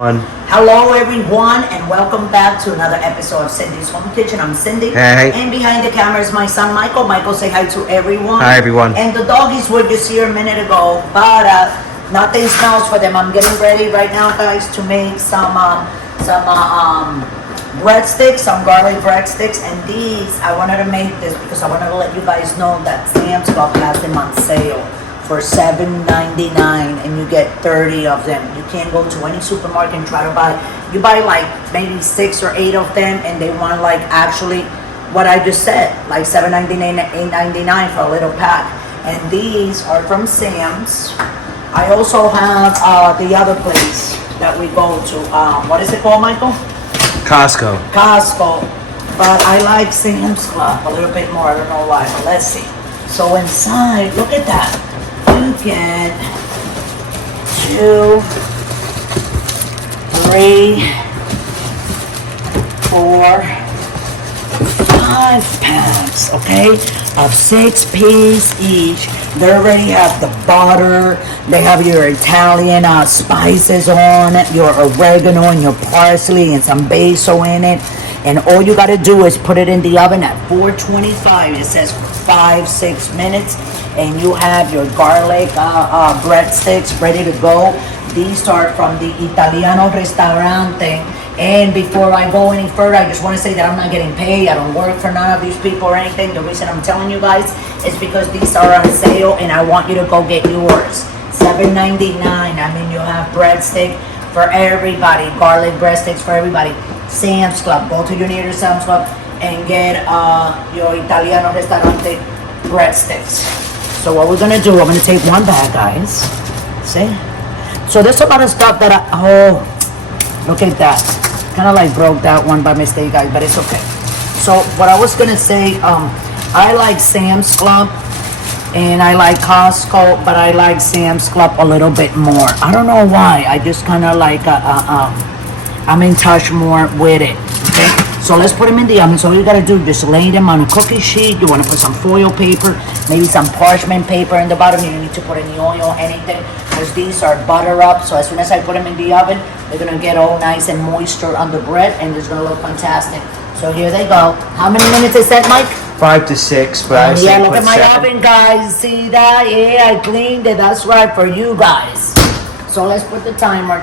Hello everyone and welcome back to another episode of Cindy's Home Kitchen. I'm Cindy. Hey. And behind the camera is my son Michael. Michael, say hi to everyone. Hi everyone. And the doggies were just here a minute ago, but nothing smells for them. I'm getting ready right now, guys, to make some breadsticks, some garlic breadsticks. And these, I wanted to make this because I wanted to let you guys know that Sam's Club has them on sale for $7.99 and you get 30 of them. You can't go to any supermarket and try to buy. You buy like maybe 6 or 8 of them and they want like actually what I just said, like $7.99, $8.99 for a little pack. And these are from Sam's. I also have the other place that we go to. What is it called, Michael? Costco. But I like Sam's Club a little bit more. I don't know why, but let's see. So inside, look at that. You get 2, 3, 4, 5 packs, okay, of 6 pieces each. They already have the butter, they have your Italian spices on it, your oregano and your parsley and some basil in it. And all you gotta do is put it in the oven at 425. It says 5-6 minutes, and you have your garlic breadsticks ready to go. These are from the Italiano Ristorante. And before I go any further, I just want to say that I'm not getting paid. I don't work for none of these people or anything. The reason I'm telling you guys is because these are on sale, and I want you to go get yours. $7.99. I mean, you have breadstick for everybody, garlic breadsticks for everybody. Sam's Club. Go to your nearest Sam's Club and get your Italiano Ristorante breadsticks. So what we're gonna do, I'm gonna take one bag, guys. See? So there's a lot of stuff that look at that. Kind of like broke that one by mistake, guys, but it's okay. So what I was gonna say, I like Sam's Club and I like Costco, but I like Sam's Club a little bit more. I don't know why. I just kind of like I'm in touch more with it. Okay, so let's put them in the oven. So all you gotta do, just lay them on a cookie sheet. You want to put some foil paper, maybe some parchment paper in the bottom. You don't need to put any oil, anything, because these are butter up. So as soon as I put them in the oven, they're gonna get all nice and moisture on the bread, and it's gonna look fantastic. So here they go. How many minutes is that, Mike? 5 to 6, but I say look put at my 7. oven, guys. See that? Yeah, I cleaned it. That's right, for you guys. So let's put the timer.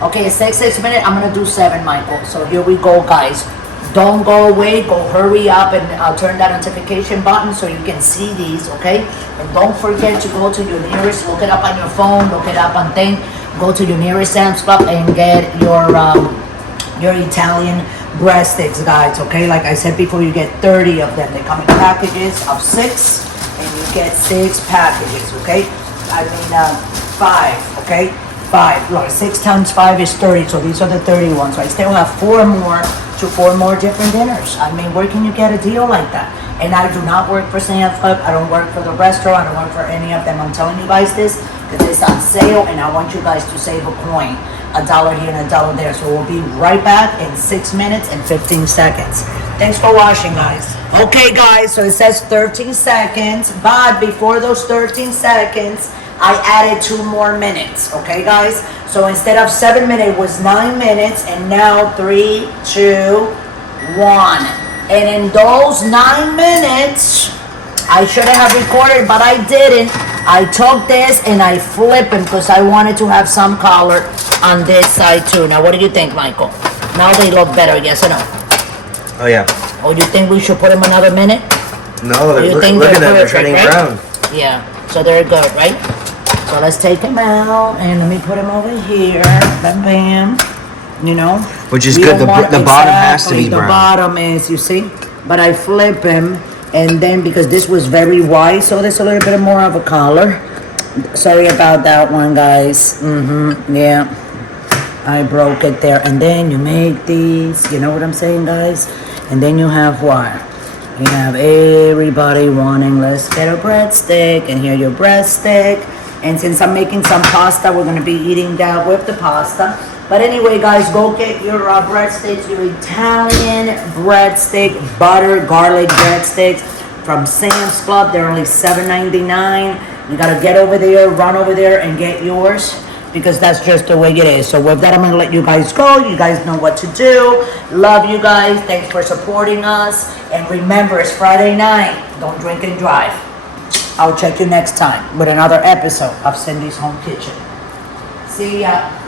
Okay, it's 6 minutes. I'm gonna do 7, Michael. So here we go, guys. Don't go away. Go hurry up and turn that notification button so you can see these, okay? And don't forget to go to your nearest. Look it up on your phone. Look it up on thing. Go to your nearest Sam's Club and get your Italian breadsticks, guys. Okay, like I said before, you get 30 of them. They come in packages of 6, and you get 6 packages. Okay, I mean 5. Okay. 5. Look, 6 times 5 is 30, so these are the 30 ones. So I still have 4 more different dinners. I mean, where can you get a deal like that? And I do not work for Sam's Club. I don't work for the restaurant. I don't work for any of them. I'm telling you guys this because it's on sale, and I want you guys to save a coin. $1 here and $1 there. So we'll be right back in 6 minutes and 15 seconds. Thanks for watching, guys. Okay, guys, so it says 13 seconds, but before those 13 seconds, I added 2 more minutes, okay, guys? So instead of 7 minutes, it was 9 minutes, and now 3, 2, 1. And in those 9 minutes, I should have recorded, but I didn't. I took this and I flipped them because I wanted to have some color on this side too. Now, what do you think, Michael? Now they look better, yes or no? Oh yeah. Oh, you think we should put them another minute? No, look at them. They're turning brown. Yeah, so they're good, right? So let's take them out and let me put them over here. Bam, bam. You know? Which is good. The bottom has to be brown. The bottom is, you see? But I flip them, and then because this was very white, so there's a little bit more of a color. Sorry about that one, guys. Yeah. I broke it there. And then you make these, you know what I'm saying, guys? And then you have what? You have everybody wanting, let's get a breadstick, and here your breadstick. And since I'm making some pasta, we're gonna be eating that with the pasta. But anyway, guys, go get your breadsticks, your Italian breadstick, butter, garlic breadsticks from Sam's Club. They're only $7.99. You gotta get over there, run over there and get yours. because that's just the way it is. So with that, I'm gonna let you guys go. You guys know what to do. Love you guys. Thanks for supporting us. And remember, it's Friday night. Don't drink and drive. I'll check you next time with another episode of Cindy's Home Kitchen. See ya.